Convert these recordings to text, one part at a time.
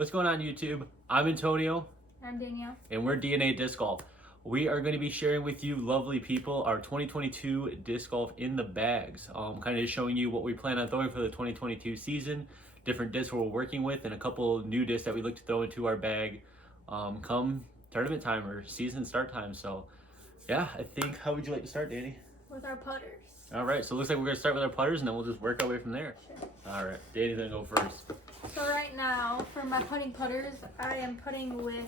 What's going on, YouTube? I'm Antonio. I'm Danielle. And we're DnA Disc Golf. We are going to be sharing with you lovely people our 2022 disc golf in the bags. Kind of showing you what we plan on throwing for the 2022 season, different discs we're working with, and a couple new discs that we look to throw into our bag come tournament time or season start time. So yeah, I think, how would you like to start, Danny? With our putters. All right, so it looks like we're going to start with our putters and then we'll just work our way from there. Sure. All right, Danny's going to go first. So right now, for my putting putters, I am putting with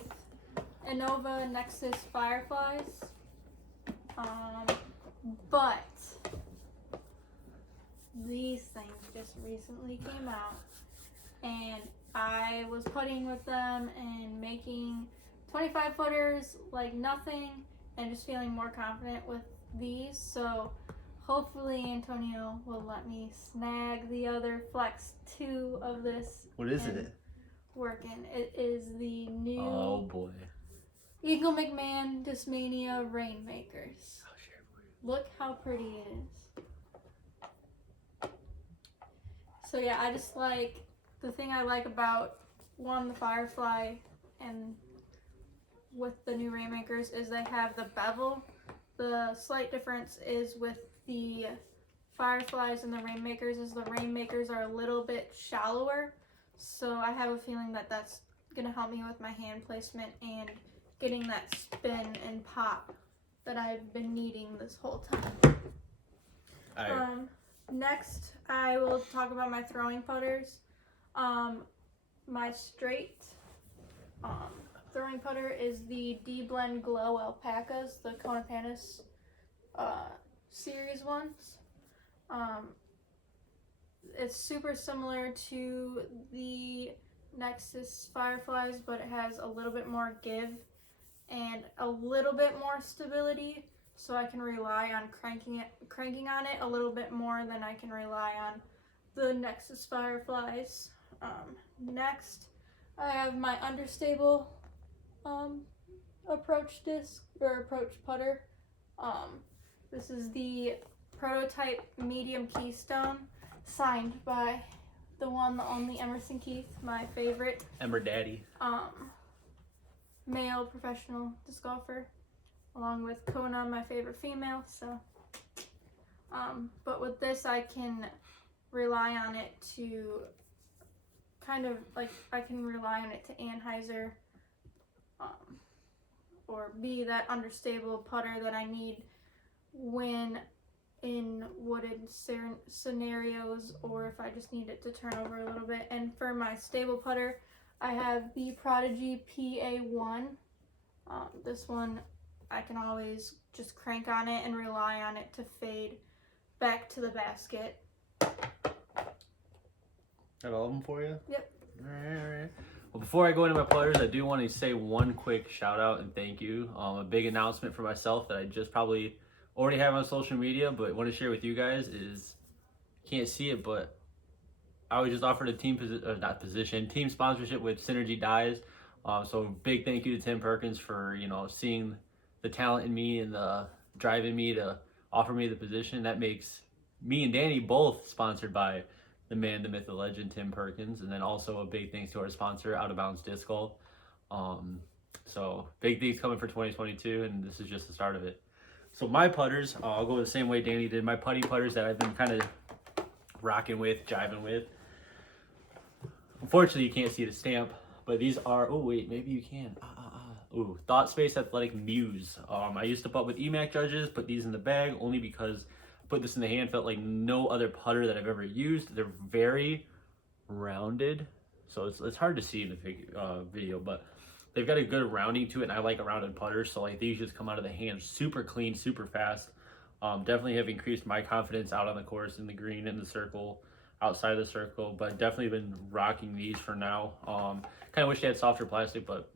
Innova Nexus Fireflies. But these things just recently came out, and I was putting with them and making 25 footers like nothing, and just feeling more confident with these. So hopefully Antonio will let me snag the other Flex 2 of this. What is it? Working. It is the new Oh boy. Eagle McMahon Discmania Rainmakers. I'll share it for you. Look how pretty it is. So yeah, I just like, the thing I like about the Firefly and with the new Rainmakers is they have the bevel. The slight difference is with the Fireflies and the Rainmakers is the Rainmakers are a little bit shallower. So I have a feeling that that's going to help me with my hand placement and getting that spin and pop that I've been needing this whole time. Next, I will talk about my throwing putters. My straight throwing putter is the D-Blend Glow Alpacas, the Kona Panis series ones. It's super similar to the Nexus Fireflies, but it has a little bit more give and a little bit more stability, so I can rely on cranking on it a little bit more than I can rely on the Nexus Fireflies. Next, I have my understable approach disc or approach putter. This is the prototype medium keystone, signed by the one, the only Emerson Keith, my favorite. Emmer Daddy. Male professional disc golfer, along with Kona, my favorite female. So, but with this, I can rely on it to kind of like, I can rely on it to Anheuser, or be that understable putter that I need when in wooded scenarios, or if I just need it to turn over a little bit. And for my stable putter, I have the Prodigy PA1. This one, I can always just crank on it and rely on it to fade back to the basket. Got all of them for you? Yep. All right. Well, before I go into my putters, I do want to say one quick shout out and thank you. A big announcement for myself that I just probably already have on social media, but want to share with you guys is, can't see it, but I was just offered a team team sponsorship with Synergy Dyes. So big thank you to Tim Perkins for, seeing the talent in me and the driving me to offer me the position. That makes me and Danny both sponsored by the man, the myth, the legend, Tim Perkins. And then also a big thanks to our sponsor, Out of Bounds Disc Golf. So big things coming for 2022, and this is just the start of it. So my putters, I'll go the same way Danny did. My putting putters that I've been kind of rocking with, jiving with. Unfortunately, you can't see the stamp, but these are, oh wait, maybe you can. Ooh, Thought Space Athletic Muse. I used to putt with EMAC judges, put these in the bag only because I put this in the hand, felt like no other putter that I've ever used. They're very rounded, so it's hard to see in the video, but they've got a good rounding to it, and I like a rounded putter, so like these just come out of the hand super clean, super fast. Definitely have increased my confidence out on the course, in the green, in the circle, outside the circle, but definitely been rocking these for now. Kind of wish they had softer plastic, but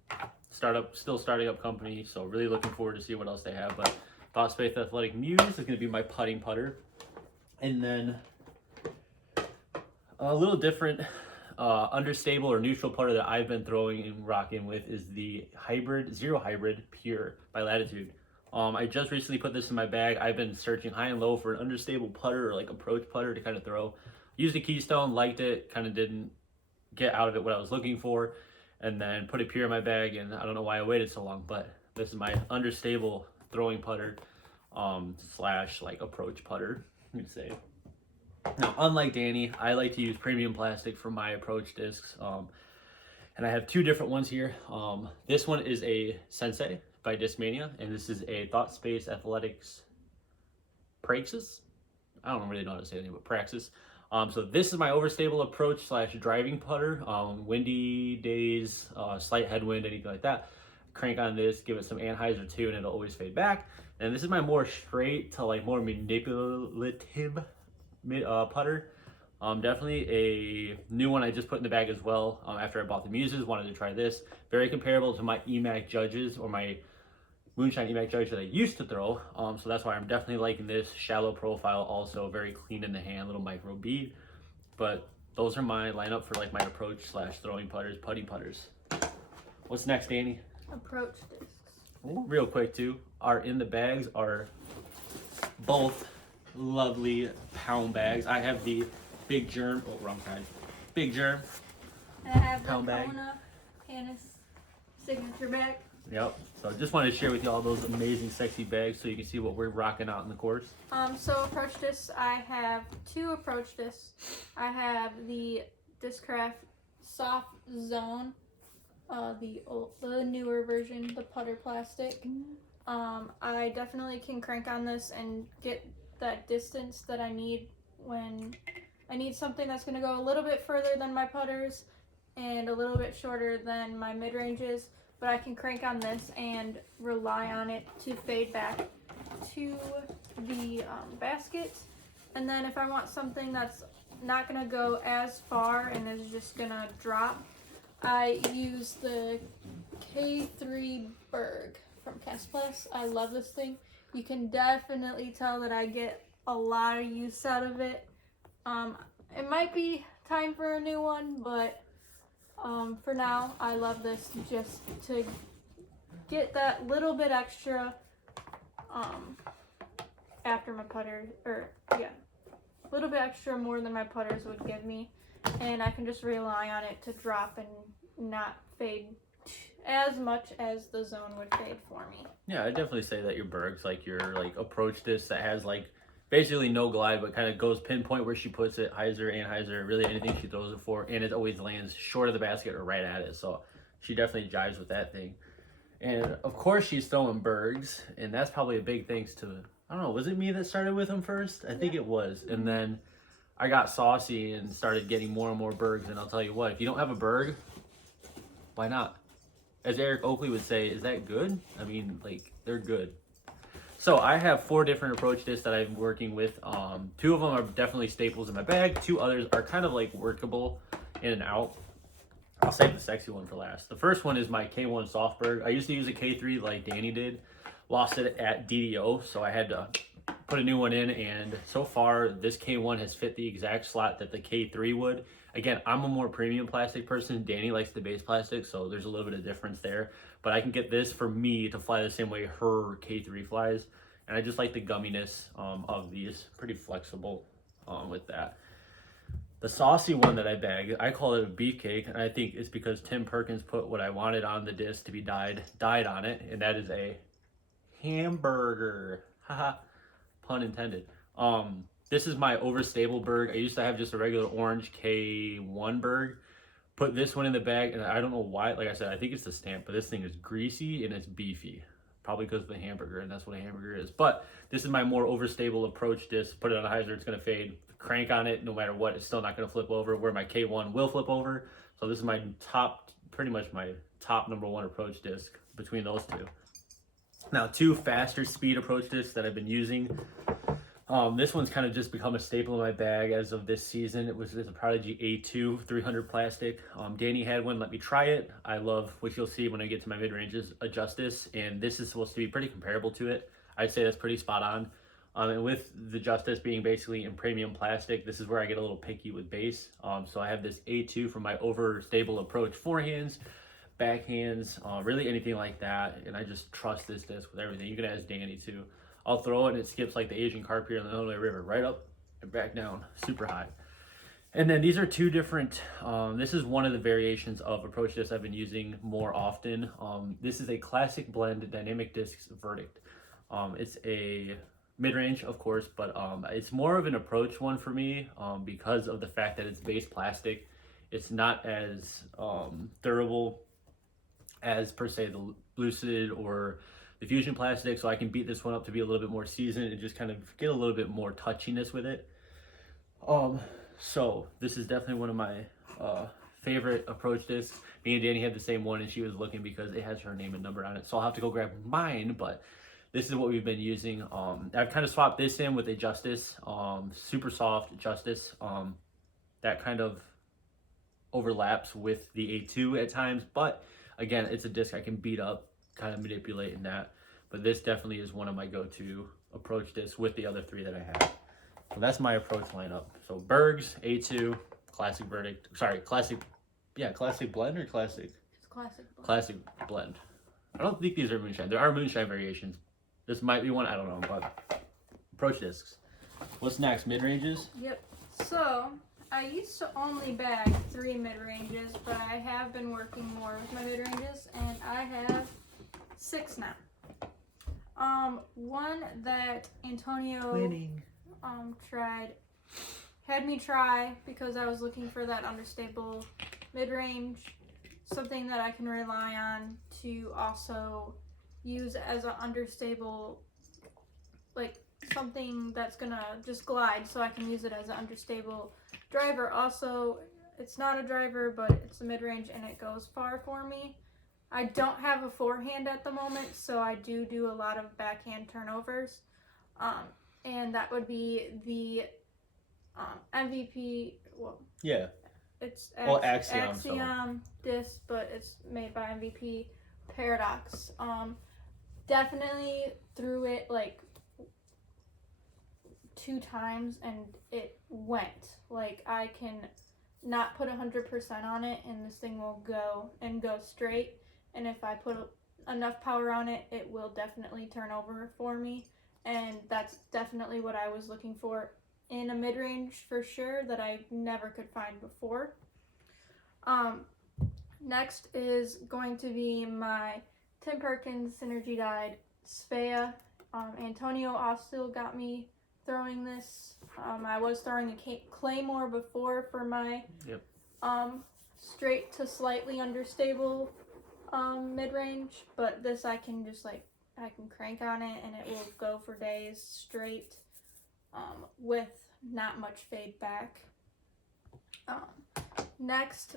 still starting up company, so really looking forward to see what else they have. But Thought Space Athletic Muse is going to be my putting putter. And then a little different understable or neutral putter that I've been throwing and rocking with is the Zero Hybrid Pure by Latitude. I just recently put this in my bag. I've been searching high and low for an understable putter or like approach putter to kind of throw. Used a Keystone, liked it, kind of didn't get out of it what I was looking for. and then put a pure in my bag. And I don't know why I waited so long, but this is my understable throwing putter slash like approach putter, you'd say. Now, unlike Danny, I like to use premium plastic for my approach discs. And I have two different ones here. This one is a Sensei by Discmania, and this is a Thought Space Athletics Praxis. I don't really know how to say anything but Praxis. So this is my overstable approach slash driving putter. Windy days, slight headwind, anything like that. Crank on this, give it some anhyzer too, and it'll always fade back. And this is my more straight to like more manipulative putter. Definitely a new one I just put in the bag as well. After I bought the Muses, wanted to try this. Very comparable to my EMAC Judges or my Moonshine EMAC Judge that I used to throw. So that's why I'm definitely liking this. Shallow profile, also very clean in the hand, little micro bead. But those are my lineup for like my approach slash throwing putters, putting putters. What's next, Danny? Approach discs. Real quick too, are in the bags are both lovely pound bags. I have the Big Germ, oh wrong side, Big Germ. And I have pound the bag. Kona Panis signature bag. Yep, so just wanted to share with you all those amazing sexy bags so you can see what we're rocking out in the course. So approach discs, I have two approach discs. I have the Discraft Soft Zone, the newer version, the putter plastic. I definitely can crank on this and get that distance that I need when I need something that's going to go a little bit further than my putters and a little bit shorter than my mid-ranges, but I can crank on this and rely on it to fade back to the basket. And then if I want something that's not going to go as far and is just going to drop, I use the K3 Berg from Cast Plus. I love this thing. You can definitely tell that I get a lot of use out of it. It might be time for a new one, but for now, I love this just to get that little bit extra after my putter, or yeah, a little bit extra more than my putters would give me, and I can just rely on it to drop and not fade as much as the zone would fade for me. Yeah, I definitely say that your Berg's like your like approach disc that has like basically no glide, but kind of goes pinpoint where she puts it, hyzer, anhyzer, really anything she throws it for, and it always lands short of the basket or right at it. So she definitely jives with that thing. And of course she's throwing Bergs, and that's probably a big thanks to, I don't know, was it me that started with them first? I think it was. And then I got saucy and started getting more and more Bergs, and I'll tell you what, if you don't have a Berg, why not? As Eric Oakley would say, is that good? I mean, like, they're good. So I have 4 different approach discs that I'm working with. 2 of them are definitely staples in my bag. 2 others are kind of like workable in and out. I'll save the sexy one for last. The first one is my K1 Softberg. I used to use a K3 like Danny did. Lost it at DDO, so I had to put a new one in, and so far this K1 has fit the exact slot that the K3 would. Again, I'm a more premium plastic person. Danny likes the base plastic, so there's a little bit of difference there. But I can get this for me to fly the same way her K3 flies. And I just like the gumminess of these. Pretty flexible with that. The saucy one that I bag, I call it a beefcake, and I think it's because Tim Perkins put what I wanted on the disc to be dyed on it, and that is a hamburger. Haha, pun intended. This is my overstable Berg. I used to have just a regular orange K1 Berg. Put this one in the bag, and I don't know why. Like I said, I think it's the stamp, but this thing is greasy and it's beefy. Probably because of the hamburger, and that's what a hamburger is. But this is my more overstable approach disc. Put it on a hyzer, it's going to fade. Crank on it, no matter what, it's still not going to flip over, where my K1 will flip over. So this is my top, pretty much my top #1 approach disc between those 2. Now, 2 faster speed approach discs that I've been using. This one's kind of just become a staple in my bag as of this season. It's a Prodigy A2 300 plastic. Danny had one, let me try it. I love what you'll see when I get to my mid-ranges, adjust this, and this is supposed to be pretty comparable to it. I'd say that's pretty spot on. And with the Justice being basically in premium plastic, this is where I get a little picky with base. So I have this A2 for my overstable approach forehands, backhands, really anything like that. And I just trust this disc with everything. You can ask Danny too. I'll throw it and it skips like the Asian carp here in the Illinois River, right up and back down, super high. And then these are two different, this is one of the variations of approach discs I've been using more often. This is a classic blend dynamic discs verdict. It's a mid-range, of course, but it's more of an approach one for me because of the fact that it's base plastic. It's not as durable as per se the Lucid or the Fusion plastic, so I can beat this one up to be a little bit more seasoned and just kind of get a little bit more touchiness with it. So this is definitely one of my favorite approach discs. Me and Danny had the same one, and she was looking because it has her name and number on it, so I'll have to go grab mine, but this is what we've been using. I've kind of swapped this in with a Justice, super soft Justice. That kind of overlaps with the A2 at times, but again, it's a disc I can beat up, kind of manipulate in that. But this definitely is one of my go-to approach discs with the other three that I have. So that's my approach lineup. So Bergs, A2, classic verdict. Sorry, classic blend or classic? It's classic blend. Classic blend. I don't think these are moonshine. There are moonshine variations. This might be one, I don't know, but approach discs. What's next? Mid-ranges? Yep. So I used to only bag 3 mid-ranges, but I have been working more with my mid-ranges, and I have 6 now. One that Antonio had me try because I was looking for that understable mid-range, something that I can rely on to also use as an understable, like something that's gonna just glide, so I can use it as an understable driver. Also, it's not a driver, but it's a mid-range and it goes far for me. I don't have a forehand at the moment, so I do a lot of backhand turnovers. And that would be the MVP, well, Yeah. it's Axiom disc, but it's made by MVP Paradox. Definitely threw it like 2 times and it went. Like, I can not put 100% on it and this thing will go straight. And if I put enough power on it, it will definitely turn over for me. And that's definitely what I was looking for in a mid-range for sure, that I never could find before. Next is going to be my Tim Perkins Synergy Dyed Svea. Antonio also got me throwing this. I was throwing a Claymore before for my straight to slightly understable mid-range, but this I can just I can crank on it and it will go for days straight with not much fade back. Next,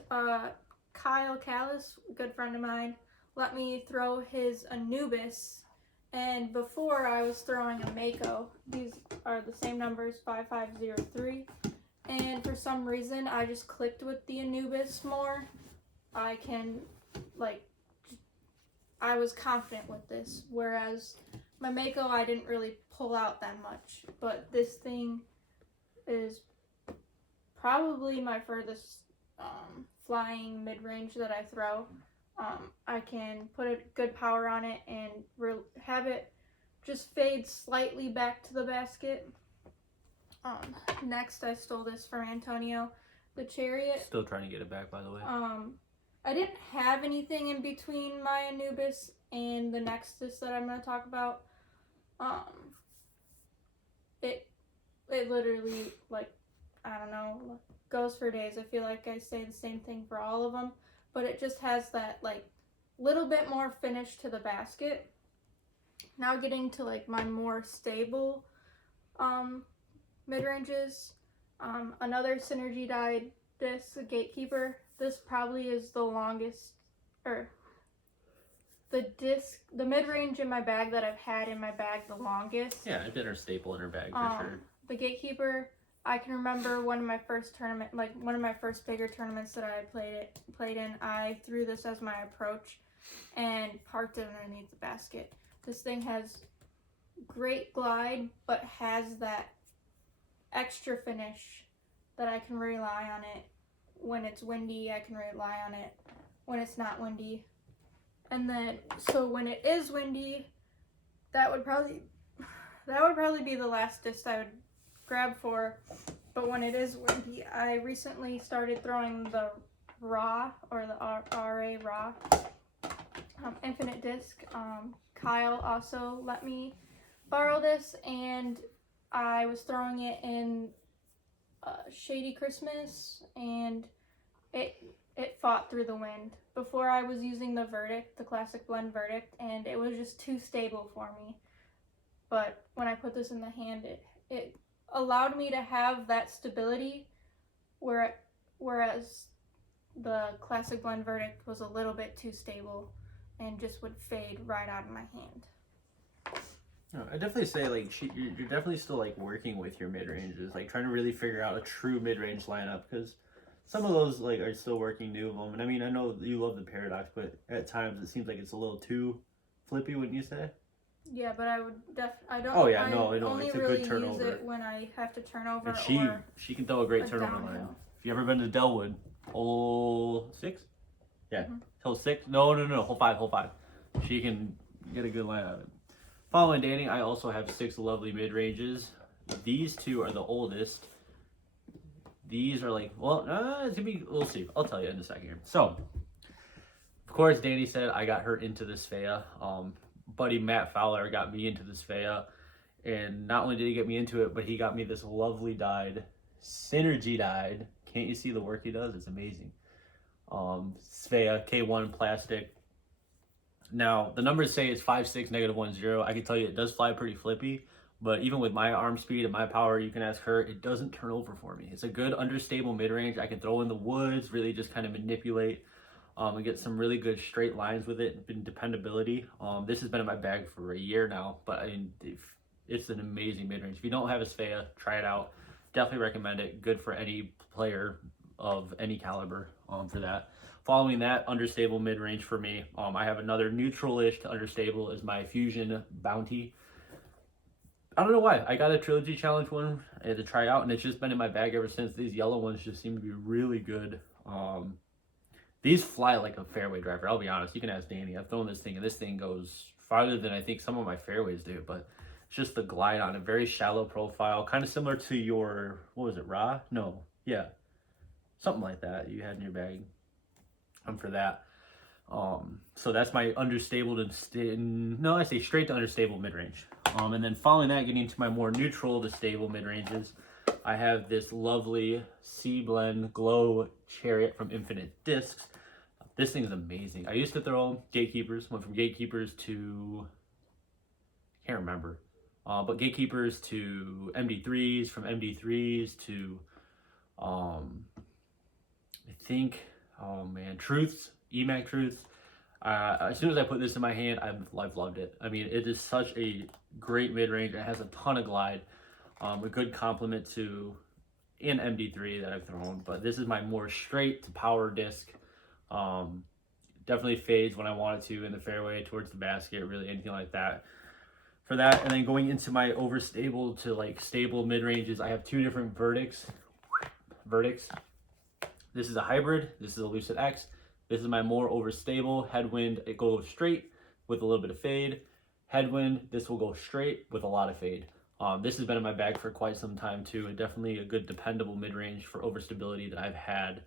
Kyle Callis, a good friend of mine, let me throw his Anubis, and before I was throwing a Mako. These are the same numbers, 5503, and for some reason I just clicked with the Anubis more. I was confident with this, whereas my Mako I didn't really pull out that much, but this thing is probably my furthest flying mid-range that I throw. I can put a good power on it and have it just fade slightly back to the basket. Next, I stole this from Antonio, the Chariot. Still trying to get it back, by the way. I didn't have anything in between my Anubis and the Nexus that I'm going to talk about. It literally, I don't know, goes for days. I feel like I say the same thing for all of them, but it just has that, little bit more finish to the basket. Now getting to, my more stable mid-ranges. Another Synergy Dyed disc, Gatekeeper. This probably is the longest, the mid-range in my bag that I've had in my bag the longest. Yeah, it's been her staple in her bag for sure. The Gatekeeper, I can remember one of my first bigger tournaments that I played in, I threw this as my approach and parked it underneath the basket. This thing has great glide, but has that extra finish that I can rely on it. When it's windy, I can rely on it when it's not windy. And then, so when it is windy, that would probably be the last disc I would grab for. but when it is windy, I recently started throwing the raw, or the RA raw infinite disc. Kyle also let me borrow this, and I was throwing it in Shady Christmas, and it fought through the wind. Before, I was using the Verdict, the Classic Blend Verdict, and it was just too stable for me. But when I put this in the hand, it allowed me to have that stability, whereas the Classic Blend Verdict was a little bit too stable and just would fade right out of my hand. I definitely say, like, you're definitely still, like, working with your mid-ranges, like, trying to really figure out a true mid-range lineup, because some of those, like, are still working new of them. And I mean, I know you love the Paradox, but at times it seems like it's a little too flippy, wouldn't you say? Yeah, but I would I don't. Oh yeah, I no, only it's a really good turnover. use it when I have to turn over. And she can throw a great turnover downhill line. If you ever been to Delwood, hole 6, yeah, hole 6. No, hole 5. She can get a good line out of it. Following Danny, I also have 6 lovely mid ranges. These 2 are the oldest. These are like, well, it's gonna be. We'll see. I'll tell you in a second here. So, of course, Danny said I got her into this Faya. Buddy Matt Fowler got me into this Faya, and not only did he get me into it, but he got me this lovely dyed, synergy dyed. Can't you see the work he does? It's amazing. Faya K1 plastic. Now the numbers say it's 5.6 -1.0. I can tell you it does fly pretty flippy, but even with my arm speed and my power, you can ask her, it doesn't turn over for me. It's a good understable mid range. I can throw in the woods, really just kind of manipulate. And get some really good straight lines with it and dependability. This has been in my bag for a year now, but I mean, it's an amazing mid-range. If you don't have a Faya, try it out. Definitely recommend it. Good for any player of any caliber for that. Following that, understable mid-range for me. I have another neutral-ish to understable is my Fusion Bounty. I don't know why. I got a Trilogy Challenge one I had to try out, and it's just been in my bag ever since. These yellow ones just seem to be really good. These fly like a fairway driver. I'll be honest. You can ask Danny. I've thrown this thing, and this thing goes farther than I think some of my fairways do. But it's just the glide on a very shallow profile, kind of similar to your, what was it, Ra? No, yeah, something like that you had in your bag. For that. So that's my understable to no, I say straight to understable mid range. And then following that, getting into my more neutral to stable mid ranges. I have this lovely Sea Blend Glow Chariot from Infinite Discs. This thing is amazing. I used to throw Gatekeepers, went from Gatekeepers to, I can't remember, but Gatekeepers to MD3s, from MD3s to, I think, oh man, Truths, EMAC Truths. As soon as I put this in my hand, I've loved it. I mean, it is such a great mid-range. It has a ton of glide. A good complement to an MD3 that I've thrown, but this is my more straight to power disc. Definitely fades when I want it to in the fairway towards the basket, really anything like that. For that, and then going into my overstable to like stable mid ranges, I have 2 different verdicts. This is a hybrid. This is a Lucid X. This is my more overstable headwind. It goes straight with a little bit of fade. Headwind, this will go straight with a lot of fade. This has been in my bag for quite some time too, and definitely a good dependable mid-range for overstability that I've had.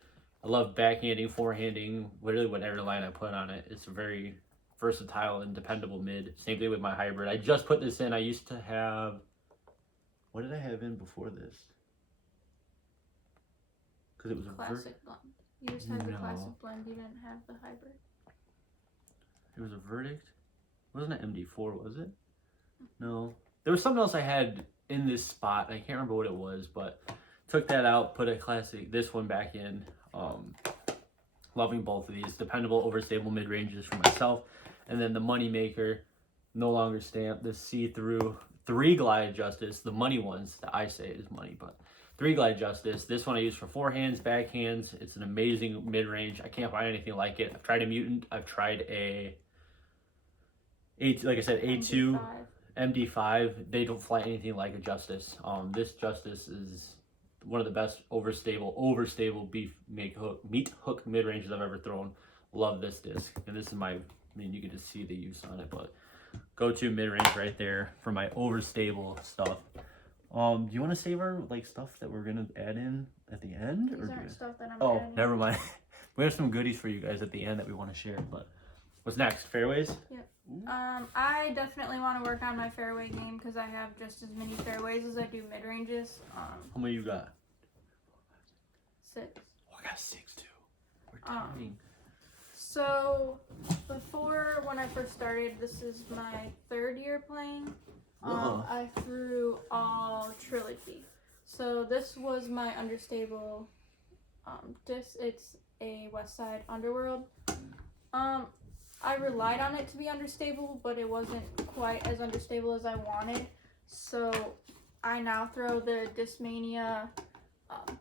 I love backhanding, forehanding, literally whatever line I put on it. It's a very versatile and dependable mid. Same thing with my hybrid. I just put this in. I used to have, what did I have in before this? Because it was a Classic Blend. You just had the Classic Blend, you didn't have the hybrid. It was a Verdict? It wasn't an MD4, was it? No. There was something else I had in this spot. I can't remember what it was, but took that out, put a classic, this one back in. Loving both of these. Dependable, overstable mid-ranges for myself. And then the money maker, no longer stamped, the see-through 3 glide Justice, the money ones that I say is money, but 3 glide Justice. This one I use for forehands, backhands. It's an amazing mid-range. I can't find anything like it. I've tried a Mutant. I've tried like I said, A2. MD5, they don't fly anything like a Justice. This Justice is one of the best overstable meat hook mid ranges I've ever thrown. Love this disc, and this is my. I mean, you can just see the use on it, but go-to mid range right there for my overstable stuff. Do you want to save our like stuff that we're gonna add in at the end? These Or do aren't you... stuff that I'm Oh, adding. never mind. We have some goodies for you guys at the end that we want to share. But what's next? Fairways? Yep. I definitely want to work on my fairway game because I have just as many fairways as I do mid ranges. How many you got? 6. Oh, I got 6 too. We're tying. So before, when I first started, this is my 3rd year playing. I threw all trilogy. So this was my understable disc. It's a West Side Underworld. I relied on it to be understable, but it wasn't quite as understable as I wanted. So I now throw the Discmania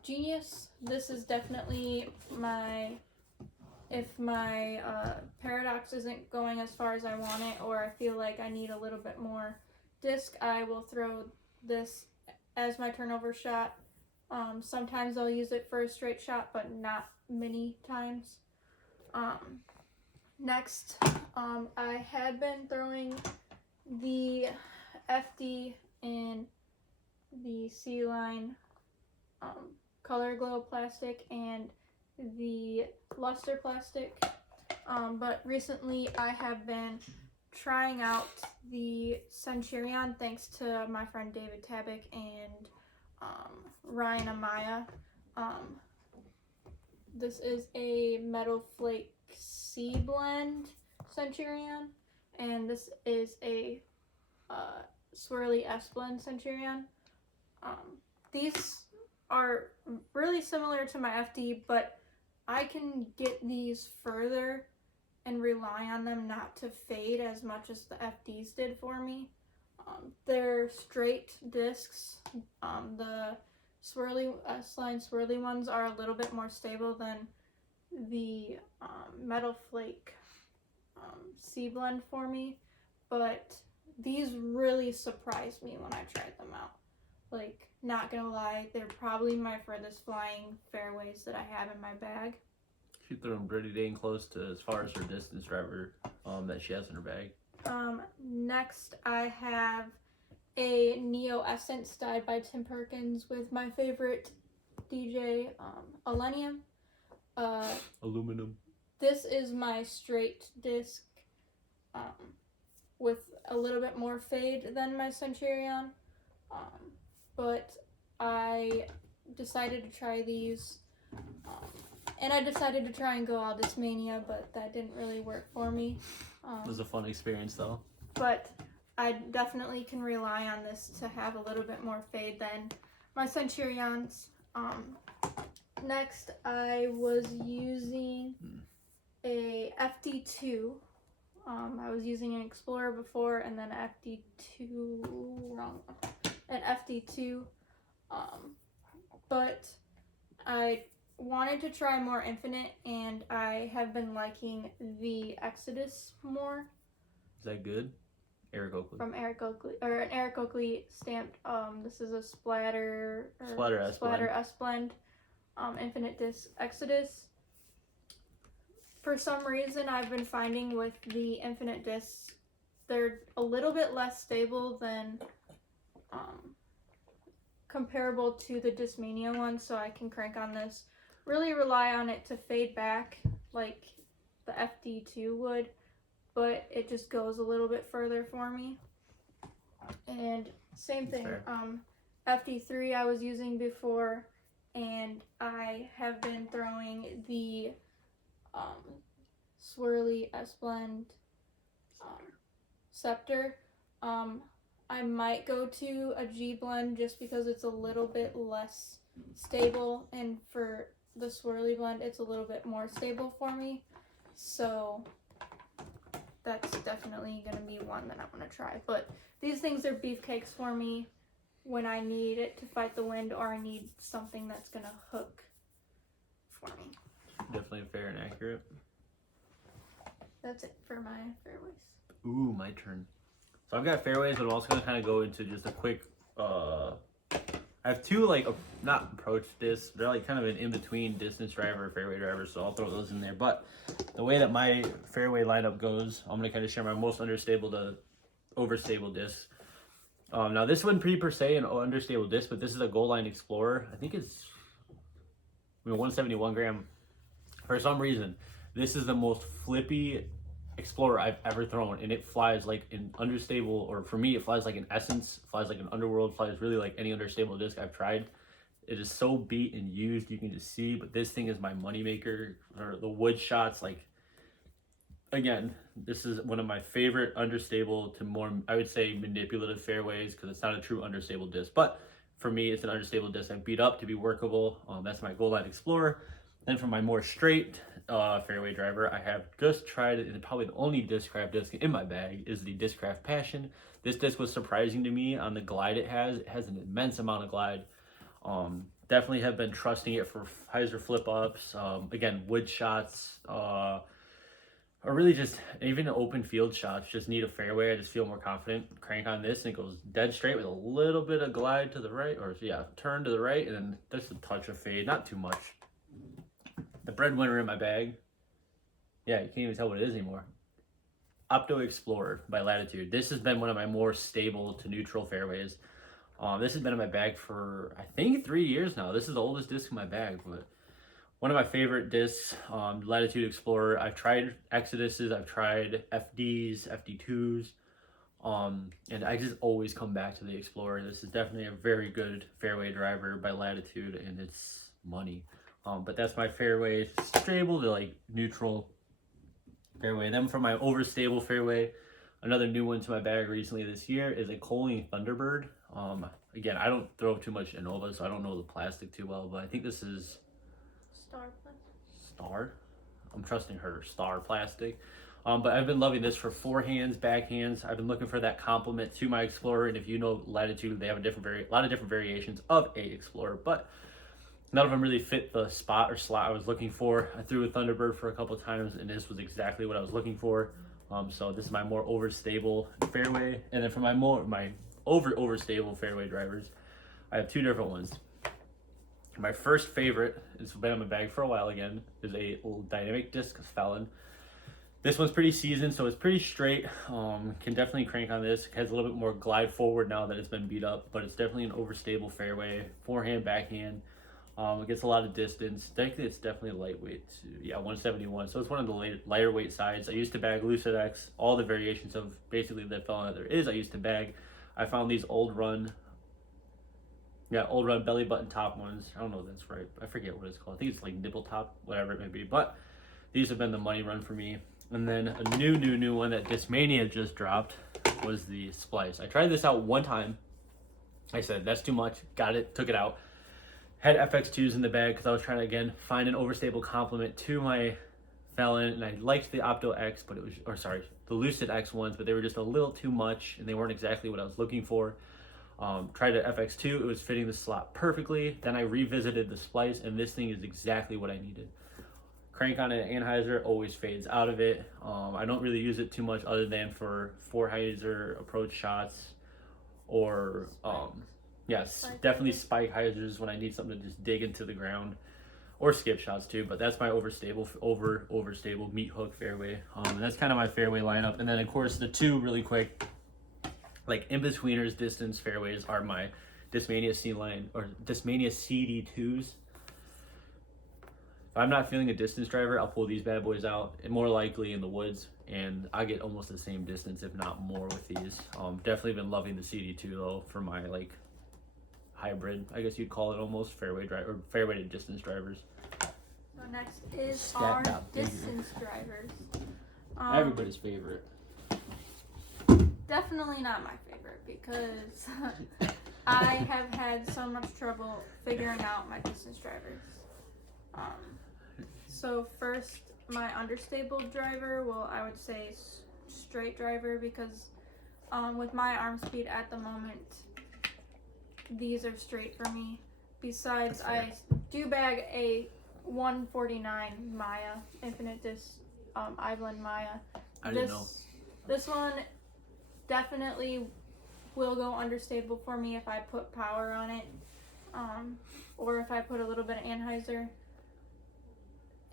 Genius. This is definitely my, if my Paradox isn't going as far as I want it, or I feel like I need a little bit more disc, I will throw this as my turnover shot. Sometimes I'll use it for a straight shot, but not many times. Next, I had been throwing the FD in the C-Line Color Glow plastic and the Luster plastic, but recently I have been trying out the Centurion thanks to my friend David Tabak and Ryan Amaya. This is a Metal Flake C blend Centurion, and this is a swirly S blend Centurion. These are really similar to my FD, but I can get these further and rely on them not to fade as much as the FDs did for me. They're straight discs. The swirly S-Line swirly ones are a little bit more stable than the Metal Flake C blend for me, but these really surprised me when I tried them out. Like, not gonna lie, they're probably my furthest flying fairways that I have in my bag. She threw them pretty dang close to as far as her distance driver that she has in her bag. Next I have a Neo Essence dyed by Tim Perkins with my favorite DJ, Alenium. Aluminum. This is my straight disc with a little bit more fade than my Centurion, but I decided to try these, and I decided to try and go all Discmania, but that didn't really work for me. It was a fun experience though. But I definitely can rely on this to have a little bit more fade than my Centurions. Next, I was using a FD2. I was using an Explorer before, and then an FD2. But I wanted to try more Infinite, and I have been liking the Exodus more. Is that good? Eric Oakley. From Eric Oakley, or an Eric Oakley stamped. This is a Splatter S blend. Infinite Disc Exodus. For some reason, I've been finding with the Infinite Discs, they're a little bit less stable than comparable to the Discmania one, so I can crank on this. Really rely on it to fade back like the FD2 would, but it just goes a little bit further for me. And same thing, FD3 I was using before, and I have been throwing the swirly S blend Scepter. I might go to a G blend just because it's a little bit less stable, and for the swirly blend it's a little bit more stable for me, so that's definitely going to be one that I want to try. But these things are beefcakes for me when I need it to fight the wind, or I need something that's going to hook for me. Definitely fair and accurate. That's it for my fairways. Ooh, my turn. So I've got fairways, but I'm also going to kind of go into just a quick, I have two, like, not approach discs. They're like kind of an in-between distance driver, fairway driver, so I'll throw those in there. But the way that my fairway lineup goes, I'm going to kind of share my most understable to overstable discs. Now this wouldn't be per se an understable disc, but this is a Goal Line Explorer. I think it's 171 gram. For some reason, this is the most flippy Explorer I've ever thrown, and it flies like an understable, or for me, it flies like an Essence, flies like an Underworld, flies really like any understable disc I've tried. It is so beat and used, you can just see, but this thing is my moneymaker. Or the wood shots, like, again, this is one of my favorite understable to more, I would say, manipulative fairways, because it's not a true understable disc, but for me, it's an understable disc I beat up to be workable. That's my Goal Line Explorer. Then for my more straight fairway driver, I have just tried it, and probably the only Discraft disc in my bag is the Discraft Passion. This disc was surprising to me on the glide it has. It has an immense amount of glide. Definitely have been trusting it for hyzer flip ups. Again, wood shots, or really just even open field shots. Just need a fairway. I just feel more confident. Crank on this and it goes dead straight with a little bit of glide to the right, or yeah, turn to the right, and then just a touch of fade, not too much. The breadwinner in my bag, yeah, you can't even tell what it is anymore. Outta Explorer by Latitude. This has been one of my more stable to neutral fairways. This has been in my bag for, I think, 3 years now. This is the oldest disc in my bag, but one of my favorite discs, Latitude Explorer. I've tried Exoduses, I've tried FDs, FD2s, and I just always come back to the Explorer. This is definitely a very good fairway driver by Latitude, and it's money. But that's my fairway, stable to like neutral fairway. Then for my overstable fairway, another new one to my bag recently this year is a Coling Thunderbird. Again, I don't throw too much Innova, so I don't know the plastic too well, but I think this is Star. I'm trusting her, Star plastic. But I've been loving this for forehands, backhands. I've been looking for that complement to my Explorer, and if you know Latitude, they have a lot of different variations of a Explorer, but none of them really fit the spot or slot I was looking for. I threw a Thunderbird for a couple of times, and this was exactly what I was looking for. So this is my more overstable fairway, and then for my overstable fairway drivers, I have two different ones. My first favorite, it's been in my bag for a while again, is a Dynamic Disc Felon. This one's pretty seasoned, so it's pretty straight. Can definitely crank on this. It has a little bit more glide forward now that it's been beat up, but it's definitely an overstable fairway. Forehand, backhand. It gets a lot of distance. I think it's definitely lightweight too. Yeah, 171. So it's one of the lighter weight sides. I used to bag Lucid X, all the variations of basically the Felon that there is. I used to bag. I found these old run belly button top ones. I don't know if that's right. I forget what it's called. I think it's like nipple top, whatever it may be. But these have been the money run for me. And then a new one that Discmania just dropped was the Splice. I tried this out one time. I said, that's too much. Got it, took it out. Had FX2s in the bag because I was trying to, again, find an overstable complement to my Felon, and I liked the Opto X, but it was, or sorry, the Lucid X ones, but they were just a little too much, and they weren't exactly what I was looking for. Tried an FX2, it was fitting the slot perfectly. Then I revisited the Splice, and this thing is exactly what I needed. Crank on an Anheuser, always fades out of it. I don't really use it too much other than for hyzer approach shots, or yes, definitely spike hyzers when I need something to just dig into the ground, or skip shots too. But that's my overstable meat hook fairway. And that's kind of my fairway lineup. And then of course the two really quick, like in-betweeners distance fairways are my Discmania C-Line or Discmania CD2s. If I'm not feeling a distance driver, I'll pull these bad boys out, and more likely in the woods, and I get almost the same distance, if not more, with these. Definitely been loving the CD2 though for my like hybrid, I guess you'd call it, almost fairway driver or fairway to distance drivers. So next is our distance drivers. Everybody's favorite. Definitely not my favorite because I have had so much trouble figuring out my distance drivers. So first, my understable driver, well, I would say straight driver, because with my arm speed at the moment, these are straight for me. Besides, I do bag a 149 Maya, Infinite Disc, Iveland Maya. I didn't know. This one definitely will go understable for me if I put power on it, or if I put a little bit of Anheuser.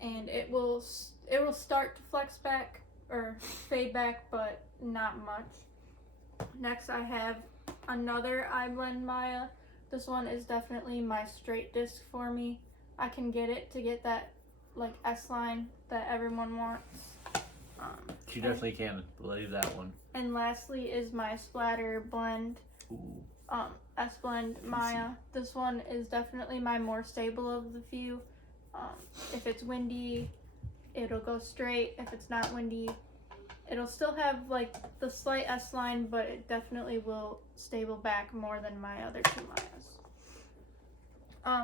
And it will start to flex back or fade back, but not much. Next, I have another iBlend Maya. This one is definitely my straight disc for me. I can get it to get that like S-line that everyone wants. You definitely can believe that one. And lastly is my Splatter Blend. Ooh. S-Blend Maya. This one is definitely my more stable of the few. If it's windy, it'll go straight. If it's not windy, it'll still have like the slight S-line, but it definitely will stable back more than my other two Mayas.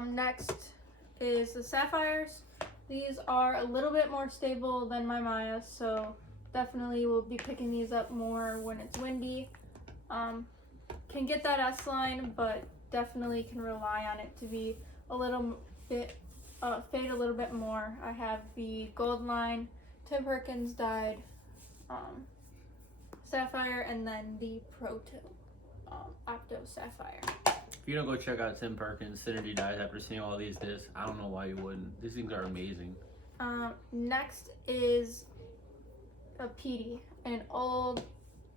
Next is the Sapphires. These are a little bit more stable than my Mayas, so definitely will be picking these up more when it's windy. Can get that S-line, but definitely can rely on it to be a little bit, fade a little bit more. I have the Gold Line, Tim Perkins dyed Sapphire, and then the Proto Outta Sapphire. If you don't go check out Tim Perkins Synergy dyes after seeing all these discs, I don't know why you wouldn't. These things are amazing. Next is a PD, an old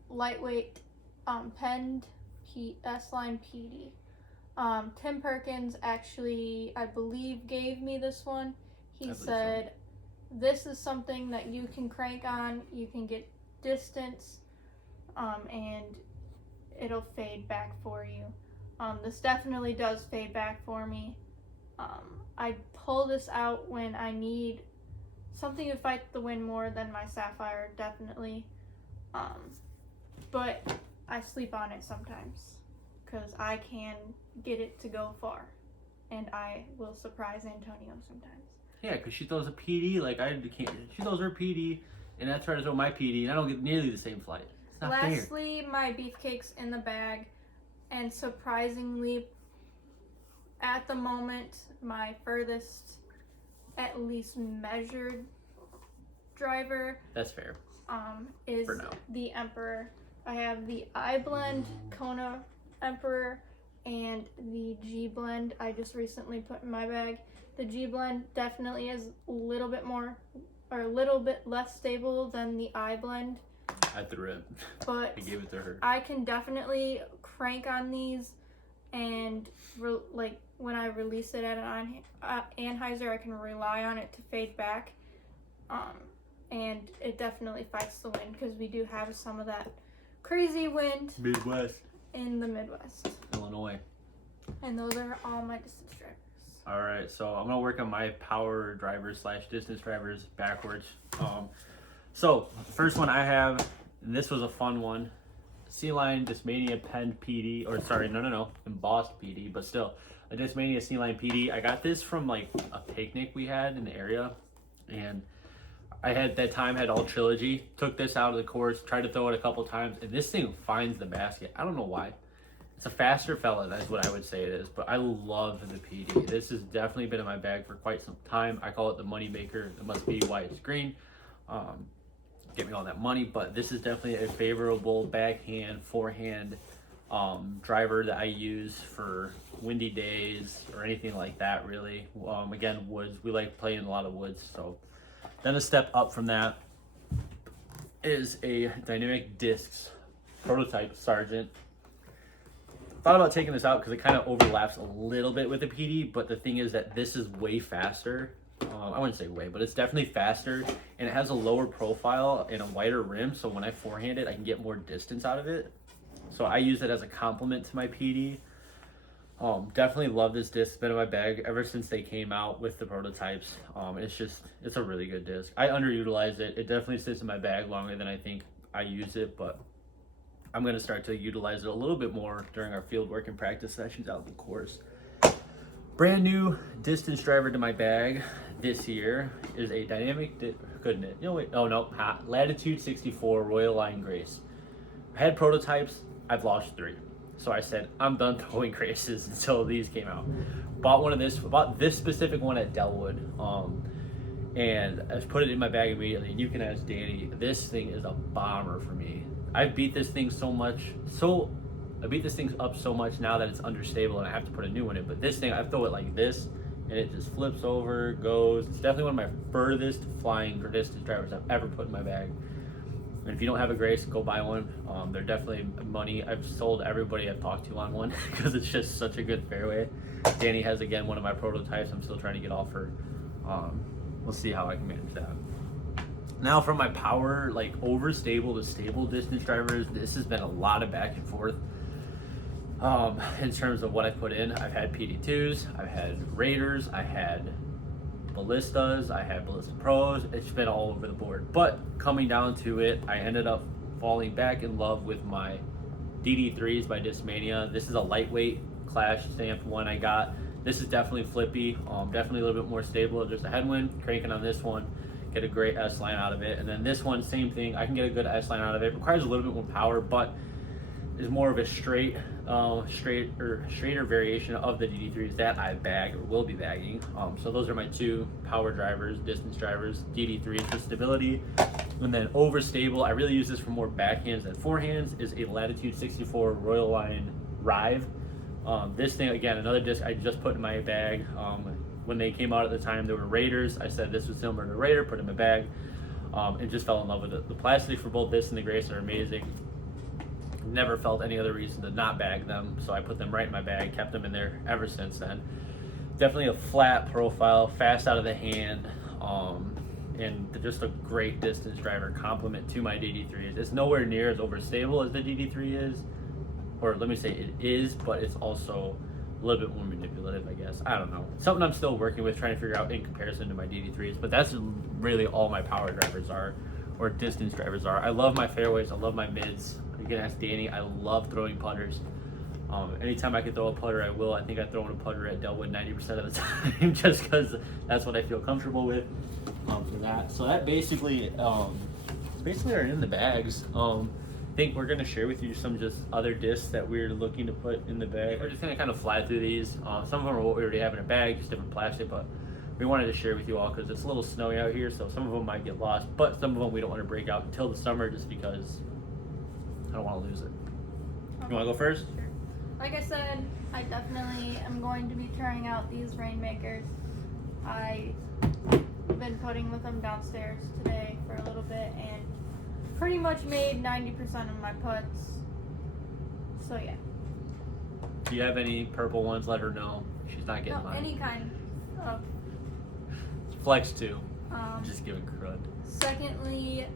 lightweight penned S-line PD. Tim Perkins actually, I believe, gave me this one. He said, this is something that you can crank on, you can get distance, and it'll fade back for you. This definitely does fade back for me. I pull this out when I need something to fight the wind more than my Sapphire, definitely. But I sleep on it sometimes because I can get it to go far, and I will surprise Antonio sometimes. Yeah, because she throws a PD like I can't. She throws her PD, and I try to throw my PD, and I don't get nearly the same flight. It's not fair. Lastly, my beefcake's in the bag, and surprisingly, at the moment, my furthest, at least measured driver. That's fair. Is the Emperor. I have the iBlend Kona Emperor and the G Blend I just recently put in my bag. The G Blend definitely is a little bit more, or a little bit less stable than the iBlend. I threw it, but I gave it to her. I can definitely crank on these, and like when I release it at an anhyzer, I can rely on it to fade back. And it definitely fights the wind because we do have some of that crazy wind Midwest in the Midwest. Illinois. And those are all my distance drivers. All right, so I'm gonna work on my power drivers / distance drivers backwards. So the first one I have, and this was a fun one, C-Line Discmania Penned PD, or sorry, no, embossed PD, but still a Discmania C-Line PD. I got this from like a picnic we had in the area, and I had that time had all trilogy. Took this out of the course, tried to throw it a couple times, and this thing finds the basket. I don't know why. It's a faster fella, that's what I would say it is, but I love the PD. This has definitely been in my bag for quite some time. I call it the money maker. It must be why it's green. Get me all that money, but this is definitely a favorable backhand, forehand driver that I use for windy days or anything like that, really. Again, woods. We like playing a lot of woods, so. Then a step up from that is a Dynamic Discs Prototype Sergeant. Thought about taking this out because it kind of overlaps a little bit with the PD, but the thing is that this is way faster. I wouldn't say way, but it's definitely faster, and it has a lower profile and a wider rim, so when I forehand it, I can get more distance out of it. So I use it as a complement to my PD. Definitely love this disc. It's been in my bag ever since they came out with the prototypes. It's a really good disc. I underutilize it. It definitely sits in my bag longer than I think I use it, but I'm going to start to utilize it a little bit more during our field work and practice sessions out in the course. Brand new distance driver to my bag this year is a Latitude 64 Royal Line Grace. I had prototypes. I've lost 3. So I said, I'm done throwing Graces until these came out. Bought this specific one at Delwood. And I put it in my bag immediately. And you can ask Danny, this thing is a bomber for me. I beat this thing up so much now that it's understable and I have to put a new one in. But this thing, I throw it like this and it just flips over, goes. It's definitely one of my furthest flying distance drivers I've ever put in my bag. And if you don't have a Grace, go buy one. They're definitely money. I've sold everybody I've talked to on one because it's just such a good fairway. Danny has, again, one of my prototypes I'm still trying to get off her. We'll see how I can manage that. Now from my power, like overstable to stable distance drivers, this has been a lot of back and forth. In terms of what I put in, I've had PD2s, I've had Raiders, I had Ballistas, I had Ballista Pros. It's been all over the board. But coming down to it, I ended up falling back in love with my DD3s by Discmania. This is a lightweight Clash stamped one I got. This is definitely flippy, definitely a little bit more stable. There's a headwind, cranking on this one, get a great S line out of it. And then this one, same thing, I can get a good S line out of it. Requires a little bit more power, but is more of a straighter variation of the DD3s that I bag or will be bagging. So those are my two power drivers, distance drivers, DD3s for stability. And then overstable, I really use this for more backhands than forehands, is a Latitude 64 Royal Line Rive. This thing, again, another disc I just put in my bag. When they came out at the time, they were Raiders. I said this was similar to Raider, put it in my bag, and just fell in love with it. The plastic for both this and the Grace are amazing. Never felt any other reason to not bag them, so I put them right in my bag, kept them in there ever since then. Definitely a flat profile, fast out of the hand, and just a great distance driver complement to my DD3s. It's nowhere near as overstable as the DD3 is, or let me say it is, but it's also a little bit more manipulative, I guess. I don't know. Something I'm still working with, trying to figure out in comparison to my DD3s, but that's really all my power drivers are, or distance drivers are. I love my fairways, I love my mids. You can ask Danny, I love throwing putters. Anytime I can throw a putter, I will. I think I've thrown a putter at Delwood 90% of the time just because that's what I feel comfortable with for that. So that basically are in the bags. I think we're going to share with you some just other discs that we're looking to put in the bag. We're just going to kind of fly through these. Some of them are what we already have in a bag, just different plastic, but we wanted to share with you all because it's a little snowy out here, so some of them might get lost, but some of them we don't want to break out until the summer just because I don't want to lose it. You want to go first? Sure. Like I said, I definitely am going to be trying out these rainmakers. I've been putting with them downstairs today for a little bit and pretty much made 90% of my putts. So yeah. Do you have any purple ones? Let her know. She's not getting mine. Any kind of. Flex too. Just giving crud. Secondly,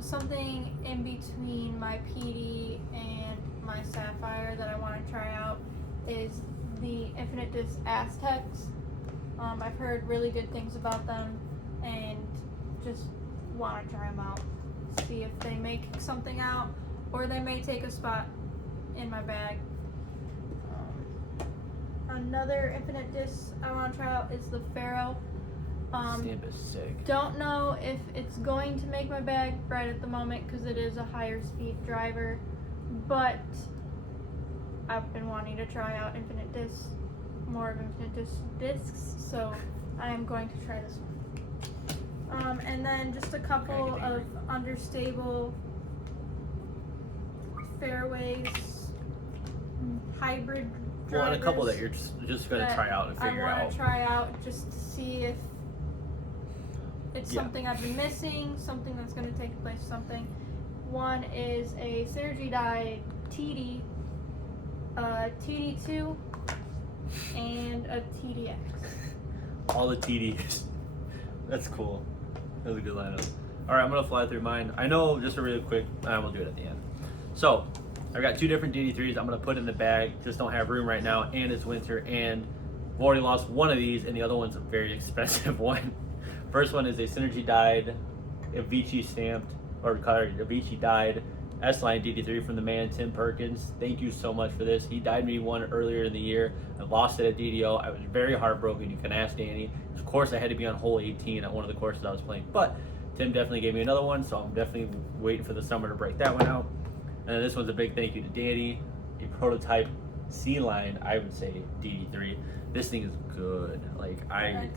something in between my PD and my Sapphire that I want to try out is the Infinite Disc Aztecs. I've heard really good things about them and just want to try them out. See if they make something out or they may take a spot in my bag. Another Infinite Disc I want to try out is the Pharaoh. Stamp is sick. Don't know if it's going to make my bag right at the moment because it is a higher speed driver, but I've been wanting to try out Infinite Discs, more of Infinite Disc discs, so I am going to try this one. And then just a couple of understable fairways, hybrid drivers. Well, and a couple that you're just going to try out and figure out. I want to try out just to see if it's something I've been missing, something that's going to take place, something. One is a Synergy Dyed TD, TD2, and a TDX. All the TDs. That's cool. That was a good lineup. All right, I'm going to fly through mine. I know, just a really quick, we'll do it at the end. So, I've got two different DD3s I'm going to put in the bag. Just don't have room right now, and it's winter, and I've already lost one of these, and the other one's a very expensive one. First one is a Synergy Dyed, Avicii stamped, or Avicii dyed S-Line DD3 from the man, Tim Perkins. Thank you so much for this. He dyed me one earlier in the year. I lost it at DDO. I was very heartbroken. You can ask Danny. Of course, I had to be on hole 18 at one of the courses I was playing, but Tim definitely gave me another one, so I'm definitely waiting for the summer to break that one out. And then this one's a big thank you to Danny, a prototype C-Line, I would say DD3. This thing is good. Like Italian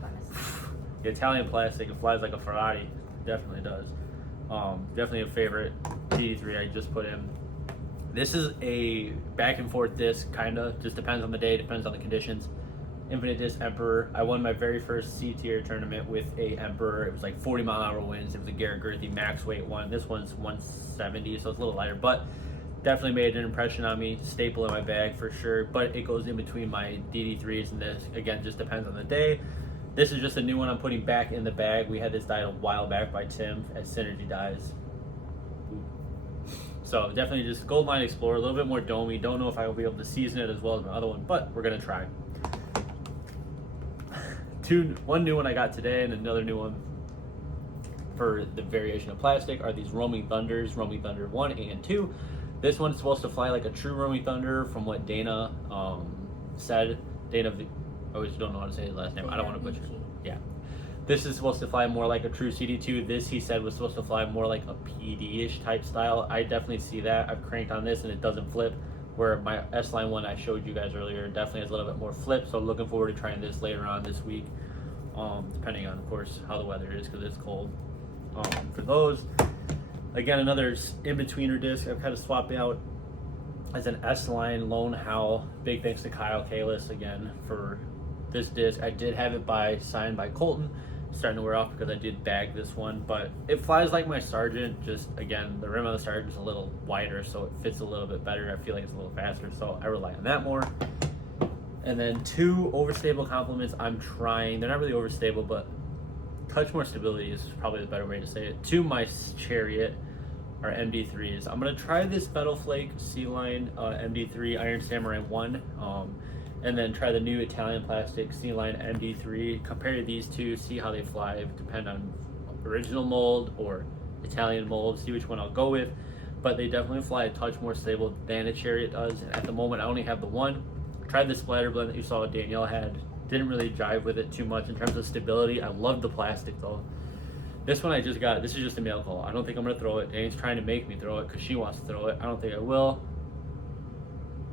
plastic. The Italian plastic, it flies like a Ferrari. It definitely does. Definitely a favorite DD3 I just put in. This is a back and forth disc, kinda. Just depends on the day, depends on the conditions. Infinite Disc Emperor. I won my very first C tier tournament with a Emperor. It was like 40-mile-an-hour winds. It was a Garrett Girthy max weight one. This one's 170, so it's a little lighter, but definitely made an impression on me. Staple in my bag for sure, but it goes in between my DD3s and this. Again, just depends on the day. This is just a new one I'm putting back in the bag. We had this dyed a while back by Tim at Synergy Dyes. So definitely just Goldline Explorer, a little bit more domey. Don't know if I will be able to season it as well as my other one, but we're gonna try. One new one I got today and another new one for the variation of plastic are these Roaming Thunders, Roaming Thunder 1 and 2. This one's supposed to fly like a true Roaming Thunder from what Dana said. Dana, I always don't know how to say his last name. I don't want to butcher it. Yeah. This is supposed to fly more like a true CD2. This, he said, was supposed to fly more like a PD-ish type style. I definitely see that. I've cranked on this and it doesn't flip, where my S-Line one I showed you guys earlier definitely has a little bit more flip. So I'm looking forward to trying this later on this week, depending on, of course, how the weather is, because it's cold. For those, again, another in-betweener disc I've kind of swapped out as an S-Line Lone Howl. Big thanks to Kyle Kalis again for this disc. I did have it signed by Colton. Starting to wear off because I did bag this one, but it flies like my Sergeant. Just again, the rim of the Sergeant is a little wider, so it fits a little bit better. I feel like it's a little faster, so I rely on that more. And then 2 overstable complements I'm trying. They're not really overstable, but touch more stability is probably the better way to say it. 2 my Chariot are MD3s. I'm gonna try this Metal Flake Sea Line MD3 Iron Samurai 1. And then try the new Italian plastic Sea Line MD3. Compare these two, see how they fly. Depend on original mold or Italian mold, see which one I'll go with. But they definitely fly a touch more stable than a Chariot does. And at the moment, I only have the one. Tried the splatter blend that you saw Danielle had. Didn't really jive with it too much in terms of stability. I love the plastic though. This one I just got, this is just a mail call. I don't think I'm gonna throw it. Danny's trying to make me throw it because she wants to throw it. I don't think I will.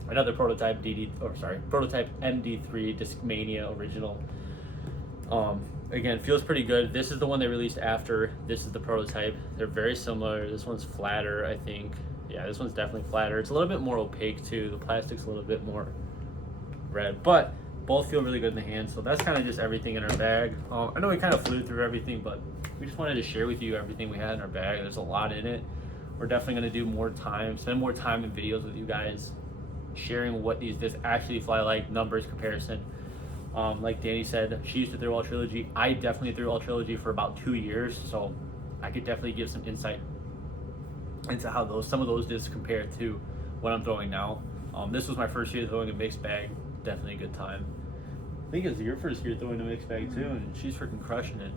Another prototype prototype MD3 Discmania original. Again, feels pretty good. This is the one they released after. This is the prototype. They're very similar. This one's flatter, I think. Yeah, this one's definitely flatter. It's a little bit more opaque too. The plastic's a little bit more red, but both feel really good in the hand. So that's kind of just everything in our bag. I know we kind of flew through everything, but we just wanted to share with you everything we had in our bag. There's a lot in it. We're definitely going to do more time, spend more time in videos with you guys, sharing what these discs actually fly like, numbers comparison. Like Danny said, she used to throw all Trilogy. I definitely threw all Trilogy for about 2 years, so I could definitely give some insight into how some of those discs compare to what I'm throwing now. This was my first year throwing a mixed bag. Definitely a good time. I think it's your first year throwing a mixed bag too, and she's freaking crushing it.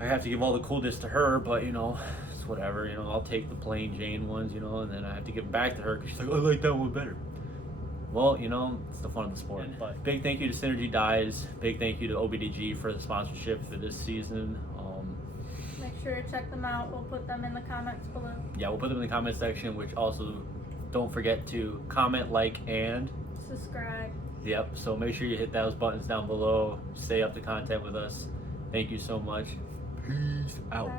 I have to give all the cool discs to her, but you know, it's whatever. You know, I'll take the plain Jane ones, you know, and then I have to give them back to her because she's like, I like that one better. Well, you know, it's the fun of the sport. But big thank you to Synergy Dyes. Big thank you to OBDG for the sponsorship for this season. Make sure to check them out. We'll put them in the comments below. Yeah, we'll put them in the comment section, which also don't forget to comment, like, and subscribe. Yep, so make sure you hit those buttons down below. Stay up to content with us. Thank you so much. Peace out. Bye.